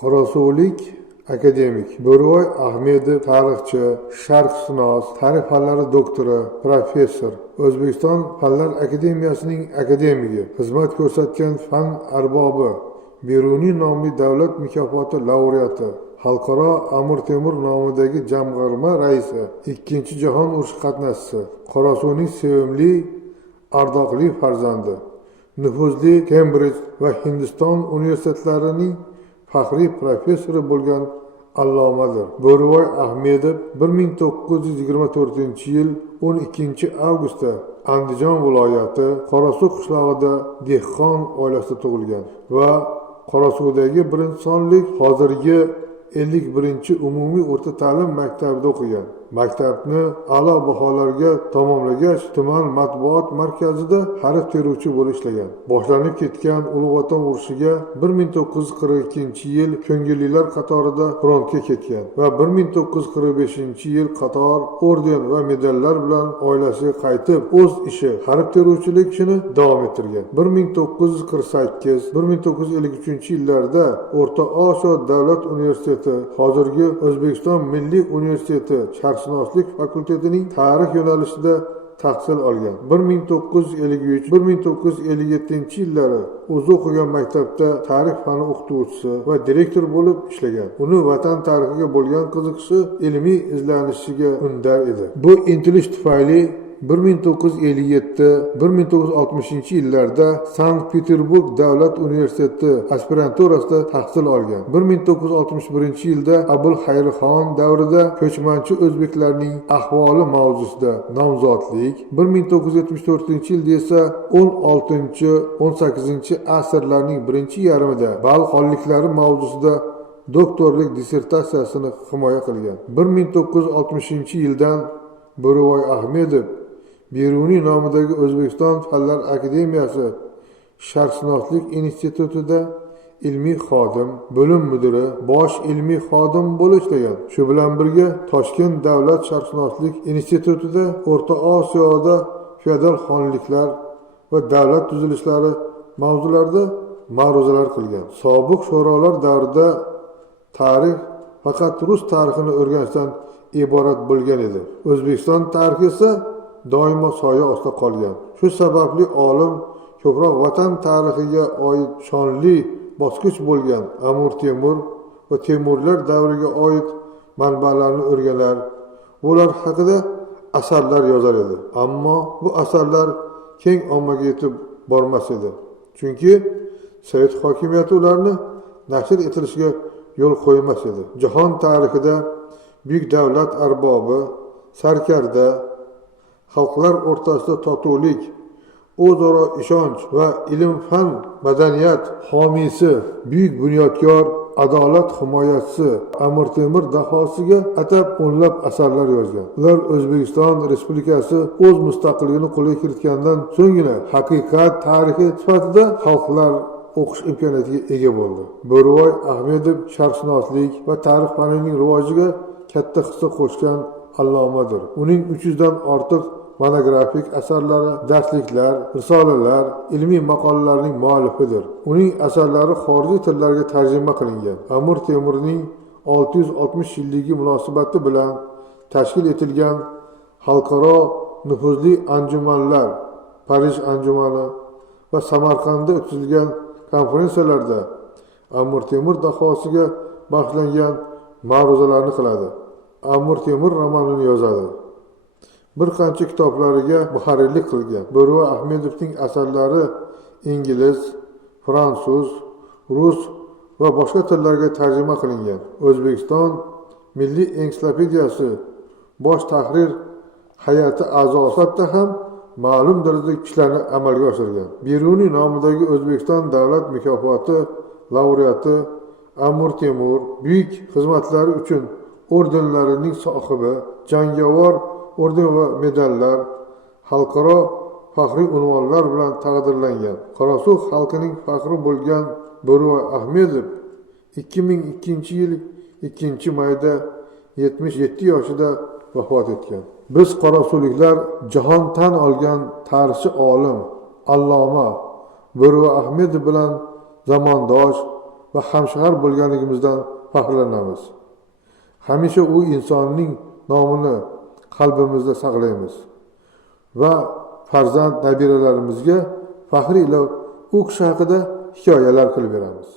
Qorasuvlik akademik Bo'rivoy Ahmedov tarixchi, sharqshunos, tarix fanlari doktori, professor, O'zbekiston Fanlar akademiyasining akademigi, xizmat ko'rsatgan fan arbobi, Beruniy nomli davlat mukofoti laureati, Xalqaro Amir Temur nomidagi jamg'arma raisi, Ikkinchi jahon urushi qatnashchisi, Qorasuvning sevimli, ardoqli farzandi, nufuzli Kembrij va Hindiston universitetlarining faxriy professori bo'lgan allomadir. Bo'rivoy Ahmedov 1924-yil 12-avgustda Andijon viloyati Qorasuv qishlog'ida dehqon oilasida tug'ilgan va Qorasuvdagi birinchi sonli hozirgi 51-umumiy o'rta ta'lim maktabida o'qigan. Maktabni a'lo baholarga tamomlagach, tuman matbuot markazida harf teruvchi bo'lib ishlagan. Boshlanib ketgan Ulug' Vatan urushiga 1942-yil ko'ngillilar qatorida frontga ketgan va 1945-yil qator orden va medallar bilan oilasiga qaytib, o'z ishi harf teruvchilik ishini davom ettirgan. 1948-1953-yillarda O'rta Osiyo davlat universiteti, hozirgi O'zbekiston Milliy universiteti sharqshunoslik fakultetining tarix yo'nalishida tahsil olgan. 1953-1957-yillari o'zi o'qigan maktabda tarix fani o'qituvchisi va direktor bo'lib ishlagan. Uni vatan tarixiga bo'lgan qiziqishi ilmiy izlanishiga undar edi. Bu intilish tufayli 1957-1960-yillarda Sankt-Peterburg davlat universiteti aspiranturasida tahsil olgan. 1961-yilda Abul Xayrixon davrida ko'chmanchi o'zbeklarning ahvoli mavzusida nomzodlik, 1974-yilda esa 16-18-asrlarning birinchi yarmida balxonliklari mavzusida doktorlik dissertatsiyasini himoya qilgan. 1960-yildan Bo'rivoy Ahmedov Beruniy nomidagi O'zbekiston Fanlar akademiyasi Sharqshunoslik institutida ilmiy xodim, bo'lim mudiri, bosh ilmiy xodim bo'lib ishlagan. Shu bilan birga Toshkent davlat sharqshunoslik institutida O'rta Osiyoda feodal xonliklar va davlat tuzilishlari mavzularida ma'ruzalar qilgan. Sobiq sho'rolar davrida tarix faqat rus tarixini o'rganishdan iborat bo'lgan edi. O'zbekiston tarixi esa doimo soya ostida qolgan. Shu sababli olim ko'proq vatan tarixiga oid shonli bosqich bo'lgan Amir Temur va Temurlar davriga oid manbalarni o'rganar, ular haqida asarlar yozar edi. Ammo bu asarlar keng ommaga yetib bormas edi. Chunki Sovet hokimiyati ularni nashr etilishiga yo'l qo'ymas edi. Jahon tarixida buyuk davlat arbobi, sarkarda, xalqlar o'rtasida totuvlik, o'zaro ishonch va ilm-fan madaniyat homiysi, buyuk bunyodkor, adolat himoyachisi Amir Temur dahosiga atab o'nlab asarlar yozgan. Ular O'zbekiston Respublikasi o'z mustaqilligini qo'lga kiritgandan so'nggina haqiqat tarixi sifatida xalqlar o'qish imkoniyatiga ega bo'ldi. Bo'rivoy Ahmedov sharqshunoslik va tarix fanining rivojiga katta hissa qo'shgan allomadir. Uning 300 dan ortiq monografik asarlari, darsliklar, risolalar, ilmiy maqolalarning muallifidir. Uning asarlari xorijiy tillarga tarjima qilingan. Amir Temurning 660 yilligi munosabati bilan tashkil etilgan xalqaro nufuzli anjumanlar, Parij anjumani va Samarqandda o'tkazilgan konferensiyalarda Amir Temur dahosiga bag'ishlangan ma'ruzalarni qiladi. Amir Temur romanini yozadi. Bir qancha kitoblariga muharrirlik qilgan. Bo'rivoy Ahmedovning asarlari ingliz, fransuz, rus va boshqa tillarga tarjima qilingan. O'zbekiston Milliy ensiklopediyasi bosh tahrir hay'ati a'zosi sifatida ham ma'lum darajada ishlarni amalga oshirgan. Beruniy nomidagi O'zbekiston davlat mukofoti laureati Amir Temur buyuk xizmatlari uchun ordenlarining sohibi, jangovar orden va medallar, xalqaro faxriy unvonlar bilan taqdirlangan. Qorasuv xalqining faxri bo'lgan Bo'rivoy Ahmedov 2002-yil 2-mayda 77 yoshida vafot etgan. Biz qorasuvliklar jahon tan olgan tarixchi olim, alloma Bo'rivoy Ahmedov bilan zamondosh va hamshahar bo'lganligimizdan faxrlanamiz. Hamisha u insonning nomini qalbimizda saqlaymiz va farzand nabiralarimizga faxr ila u kishi haqida hikoyalar qilib beramiz.